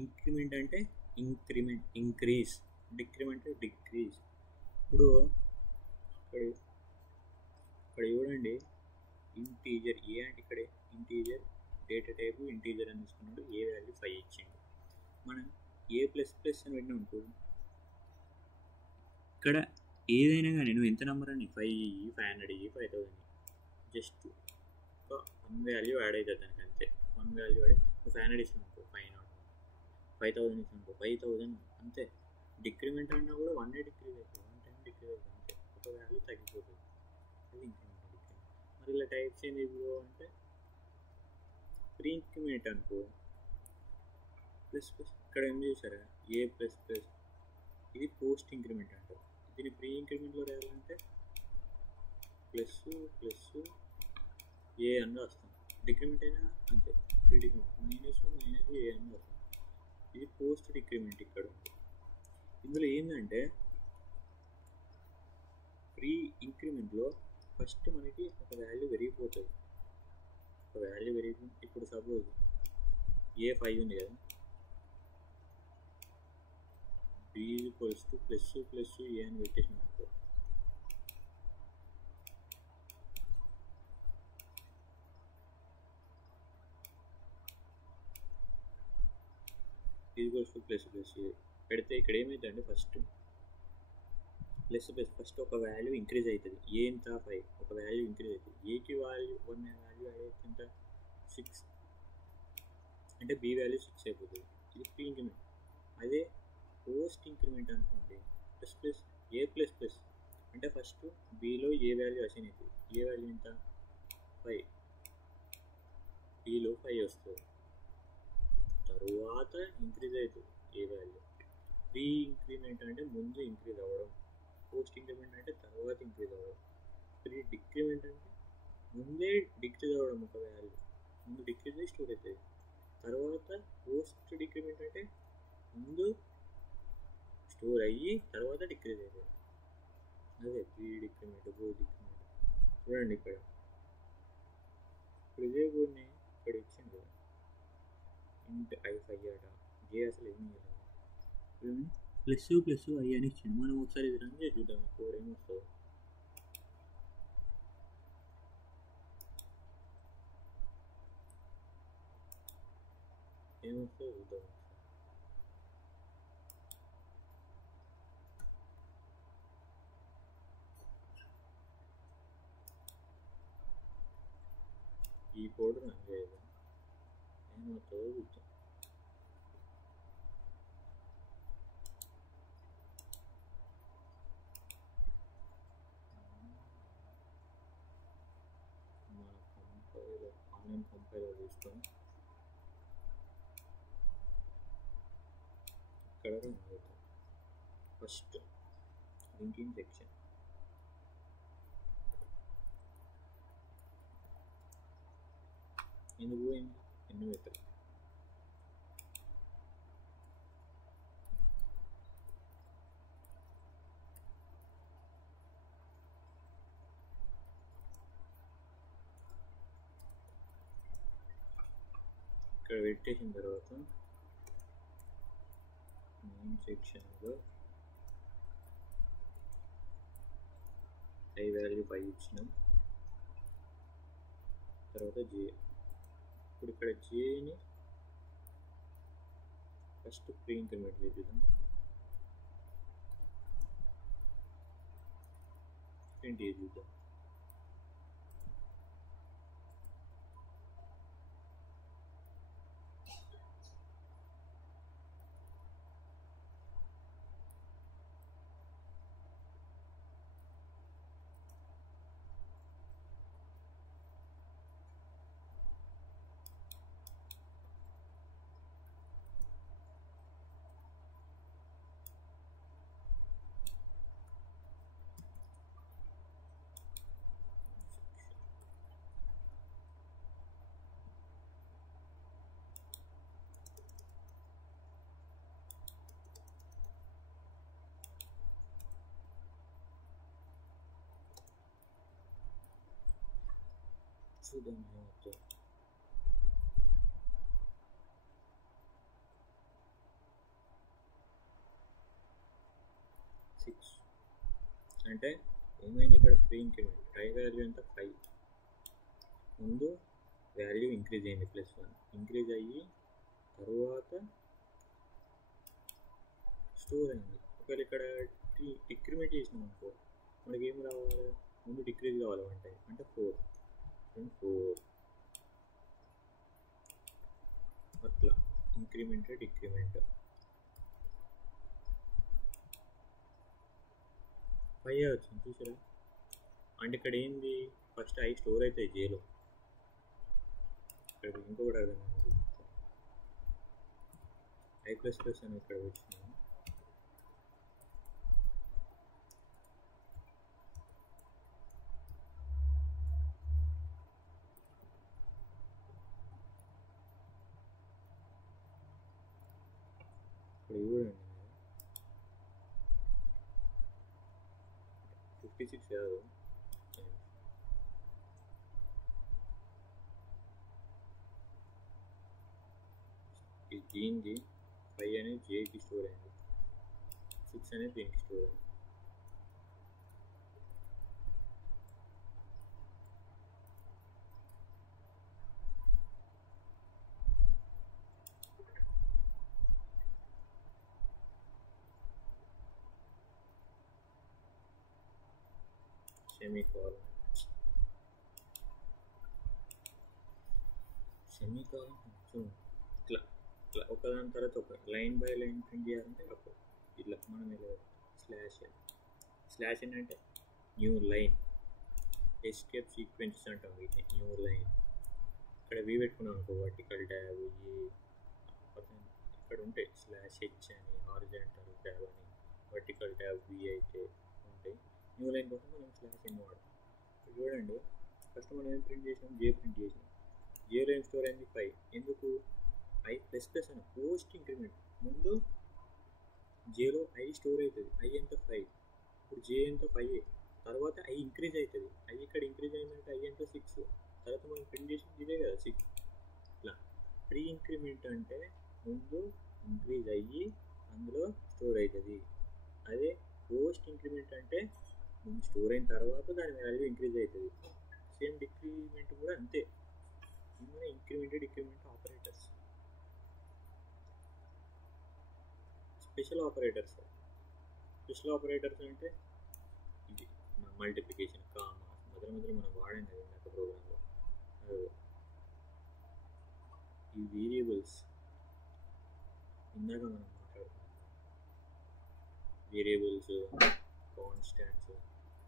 ఇంక్రిమెంట్ అంటే ఇంక్రీజ్, డిక్రిమెంట్ డిక్రీజ్. ఇప్పుడు ఇక్కడ ఇక్కడ చూడండి, ఇంటీజర్ ఏ అంటే ఇక్కడ ఇంటీజర్ డేటా టైపు ఇంటీజర్ అని తీసుకున్నాడు, ఏ వాల్యూ 5 ఇచ్చిండు. మనం ఏ ప్లస్ ప్లస్ అని పెట్టినా అనుకో, ఇక్కడ ఏదైనా కానీ నువ్వు ఎంత నెంబర్ అని 5 500 5000 జస్ట్ ఒక 1 వాల్యూ యాడ్ అవుతుంది దానికి అంతే. 1 వాల్యూ యాడ్ 500 ఇచ్చిన అనుకో 5000 ఇచ్చిన అనుకో 5000 అంతే. డిక్రిమెంట్ అన్నా కూడా 1 డిక్రీజ్ అవుతుంది, 1 టైం డిక్రీజ్ అవుతుంది అంతే, ఒక వాల్యూ తగ్గిపోతుంది. అది ఇంక్రిమెంట్ డిక్రిమెంట్. మరి ఇలా టైప్స్ ఏంది ఇప్పుడు అంటే ప్రీ ఇంక్రిమెంట్ అనుకో ప్లస్ ప్లస్, ఇక్కడ ఏం చేశారా ఏ ప్లస్ ప్లస్, ఇది పోస్ట్ ఇంక్రిమెంట్ అంటారు. దీన్ని ప్రీ ఇంక్రిమెంట్లో రాయాలంటే ప్లస్ ప్లస్ ఏ అని రాస్తాం, డిక్రిమెంట్ అయినా అంతే ప్రీ డిక్రిమెంట్ మైనస్ మైనస్ ఏ అని రాస్తాం. ఇది పోస్ట్ డిక్రిమెంట్ ఇక్కడ ఉంది. ఇందులో ఏంటంటే ప్రీ ఇంక్రిమెంట్లో ఫస్ట్ మనకి ఒక వాల్యూ పెరిగిపోతుంది, ఒక వాల్యూ పెరిగి ఇప్పుడు సపోజ్ ఏ 5 ఉంది కదా, b equals to plus plus A అని పెట్టేసినాం అనుకో, equals to plus plus A పెడితే ఇక్కడ ఏమవుతుందంటే ఫస్ట్ ప్లస్ ప్లస్ ఫస్ట్ ఒక వాల్యూ ఇంక్రీజ్ అవుతుంది, ఏ ఎంత 5 ఒక వాల్యూ ఇంక్రీజ్ అవుతుంది, ఏకి వాల్యూ 1 వాల్యూ యాడ్ అయితే ఎంత 6 అంటే బి వాల్యూ 6 అయిపోతుంది. ఇది ప్రీ ఇంక్రిమెంట్. అదే పోస్ట్ ఇంక్రిమెంట్ అనుకోండి ప్లస్ ప్లస్ ఏ ప్లస్ ప్లస్ అంటే ఫస్ట్ బిలో ఏ వాల్యూ అసైన్ అవుతుంది, ఏ వాల్యూ ఎంత 5, బిలో 5 వస్తుంది, తరువాత ఇంక్రీజ్ అవుతుంది ఏ వాల్యూ. ప్రీ ఇంక్రిమెంట్ అంటే ముందు ఇంక్రీజ్ అవ్వడం, పోస్ట్ ఇంక్రిమెంట్ అంటే తర్వాత ఇంక్రీజ్ అవ్వడం. ప్రీ డిక్రిమెంట్ అంటే ముందే డిక్రీజ్ అవ్వడం, ఒక వాల్యూ ముందు డిక్రీజ్ అయ్యి స్టోర్ అవుతుంది. తర్వాత పోస్ట్ డిక్రిమెంట్ అంటే ముందు స్టోర్ అయ్యి తర్వాత డిక్రీజ్ అవుతుంది. అదే ప్రీ డిక్రిమెంట్ పోస్ట్ డిక్రిమెంట్. చూడండి ఇక్కడ ఇదే కొన్ని ఇక్కడ ఇచ్చింది కదా, ఇంట్ i5 అట, జే అసలు ఏం చేయలేదు, ప్లస్ ప్లస్ ఐ అని ఇచ్చింది. మనం ఒకసారి ఇది రన్ చేసి చూద్దాం కోడ్ ఏమొస్తుందో. ఏమొస్తుందో చూద్దాం. ఈ కోడ్ రన్ చేద్దాం, ఏమవుతుందో చూద్దాం. మన కంపైలర్ ఆన్లైన్ కంపైలర్ తీసుకొని ఇక్కడ రన్ చేద్దాం. ఫస్ట్ లింకింగ్ సెక్షన్ ఎందుకు పోయింది, ఎన్ని పెట్టాలి. ఇక్కడ పెట్టేసిన తర్వాత మెయిన్ సెక్షన్లో ఐ వాల్యూ 5 ఇచ్చినాం, తర్వాత జే. ఇప్పుడు ఇక్కడ జేని ఫస్ట్ ప్రీ ఇంక్రిమెంట్ చేద్దాం, ప్రింట్ చేద్దాం. చూద్దాం ఏమవుతుందో. 6 అంటే ఏమైంది ఇక్కడ ప్రీ ఇంక్రిమెంట్ పై వాల్యూ ఎంత 5 ముందు వాల్యూ ఇంక్రీజ్ అయింది +1 ఇంక్రీజ్ అయ్యి తర్వాత స్టోర్ అయింది. ఒకవేళ ఇక్కడ డిక్రిమెంట్ చేసినాం అనుకో మనకి ఏం రావాలి ముందు డిక్రీజ్ కావాలి అంటే 4 అట్లా ఇంక్రిమెంట్ డిక్రిమెంట్ 5 వచ్చింది చూసారా. అంటే ఇక్కడ ఏంది ఫస్ట్ ఐ స్టోర్ అవుతాయి జేలో. ఇక్కడ ఇంకొకటి అర్థం ఐ ప్లస్ ప్లస్ అని ఇక్కడ వచ్చినాము. ఇక్కడ చూడండి 56 కాదు ఈ దీనిది 5 అనేది జేకి స్టోర్ అయింది 6 అనేది దీనికి స్టోర్ అయింది. సెమీకాలన్ కొంచెం ఇట్లా ఇట్లా ఒకదాని తర్వాత ఒక లైన్ బై లైన్ ప్రింట్ చేయాలంటే అప్పుడు ఇట్లా మనం ఇలా స్లాష్ ఏంటంటే న్యూ లైన్ ఎస్కేప్ సీక్వెన్సెస్ అంటాం వీటిని న్యూ లైన్. ఇక్కడ వి పెట్టుకున్నాం అనుకో వర్టికల్ ట్యాబ్ ఇక్కడ ఉంటాయి /h అని హారిజాంటల్ ట్యాబ్ అని వర్టికల్ ట్యాబ్ వి అయితే ఉంటాయి. న్యూ లైన్ కోసం మనం /n వాడతాం. చూడండి ఫస్ట్ మనం ఏం ప్రింట్ చేసినాం జే ప్రింట్ చేసినాం. జేలో ఏం స్టోర్ అయింది 5 ఎందుకు ఐ ప్లస్ ప్లస్ అని పోస్ట్ ఇంక్రిమెంట్ ముందు జేలో ఐ స్టోర్ అవుతుంది ఐ ఎంత 5 ఇప్పుడు జే ఎంత 5 తర్వాత ఐ ఇంక్రీజ్ అవుతుంది ఐ ఇక్కడ ఇంక్రీజ్ అయిందంటే ఐ ఎంత 6 తర్వాత మనం ప్రింట్ చేసింది ఇదే కదా 6. ఇట్లా ప్రీ ఇంక్రిమెంట్ అంటే ముందు ఇంక్రీజ్ అయ్యి అందులో స్టోర్ అవుతుంది. అదే పోస్ట్ ఇంక్రిమెంట్ అంటే ముందు స్టోర్ అయిన తర్వాత దాని వాల్యూ ఇంక్రీజ్ అవుతుంది. సేమ్ డిక్రిమెంట్ కూడా అంతే. ఇవన్నీ increment decrement operators. Special operators అంటే ఇది మల్టిప్లికేషన్ కామా మధ్య మనం వాడండి ఇందాక ప్రోగ్రాంలో. ఈ వేరియబుల్స్ ఇందాక మనం మాట్లాడుకున్నాం వేరియబుల్స్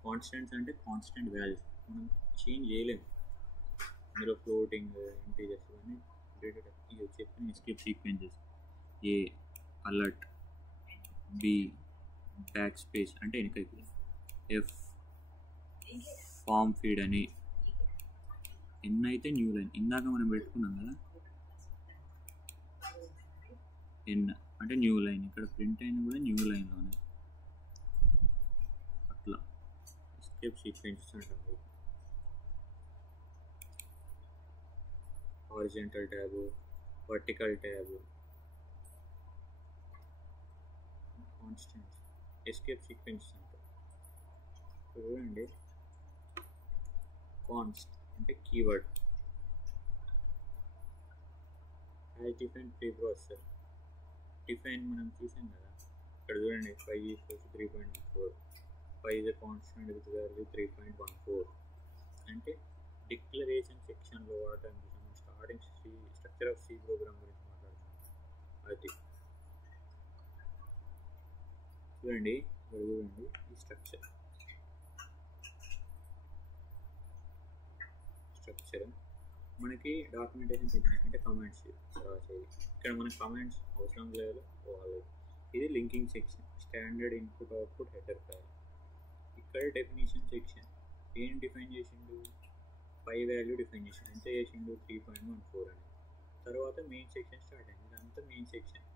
కాన్స్టెంట్స్ అంటే కాన్స్టెంట్ వాల్యూస్ మనం చేంజ్ చేయలేము. ఇందులో ఫ్లోటింగ్ ఇంటీజర్స్ ఇవన్నీ డేటా ఇవి చెప్పిన escape sequences A alert be back space అంటే వెనకైతే ఎఫ్ ఫామ్ ఫీడ్ అని ఎన్ అయితే న్యూ లైన్ ఇందాక మనం పెట్టుకున్నాం కదా ఎన్ అంటే న్యూ లైన్ ఇక్కడ ప్రింట్ అయిన కూడా న్యూ లైన్లోనే అట్లా ఎస్కేప్ సీక్వెన్సెస్ అంటాం. Horizontal tab vertical tab constants escape sequences అంటారు. చూడండి కాన్స్ట్ అంటే keyword hash define pre processor define మనం చూసాం కదా ఇక్కడ చూడండి 5 = 3.14 5 is a constant with value 3.14 అంటే డిక్లరేషన్ సెక్షన్లో వాడటానికి starting structure of C program గురించి మాట్లాడుతున్నాం. అది చూడండి ఈ స్ట్రక్చర్ మనకి డాక్యుమెంటేషన్ సెక్షన్ అంటే కమాండ్స్ రాసేది. ఇక్కడ మనకి కమాండ్స్ అవసరం లేదు పోవాలి. ఇది linking section standard input output header file. ఇక్కడ డెఫినేషన్ సెక్షన్ ఏం డిఫైన్ చేసిండు 5 వాల్యూ డిఫైన్ చేసిండు ఎంత చేసిండు 3.14 అని. తర్వాత మెయిన్ సెక్షన్ స్టార్ట్ అయింది ఇదంతా మెయిన్ సెక్షన్.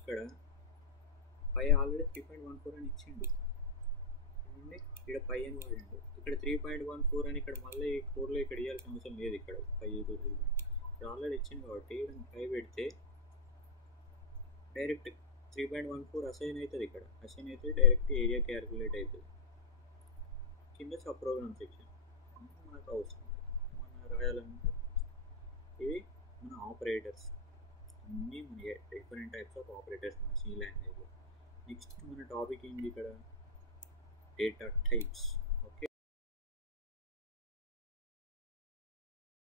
ఇక్కడ 5 ఆల్రెడీ 3.14 అని ఇచ్చిండు ఇక్కడ 5 అని వాడిండు. ఇక్కడ 3.14 అని ఇక్కడ మళ్ళీ ఈ కోడ్లో ఇక్కడ ఇవ్వాల్సిన అవసరం లేదు. ఇక్కడ 5 ఇక్కడ ఆల్రెడీ ఇచ్చింది కాబట్టి ఇక్కడ 5 పెడితే డైరెక్ట్ 3.14 అసైన్ అవుతుంది. ఇక్కడ అసైన్ అయితే డైరెక్ట్ ఏరియా క్యాలిక్యులేట్ అవుతుంది. కింద సబ్ ప్రోగ్రామ్ సెక్షన్ మనకు అవసరం మన రాయాలంటే ఇవి మన ఆపరేటర్స్ అన్నీ మన డిఫరెంట్ టైప్స్ ఆఫ్ ఆపరేటర్స్ మన సి లాంగ్వేజ్లో. నెక్స్ట్ మన టాపిక్ ఏంటి ఇక్కడ, డేటా టైప్స్.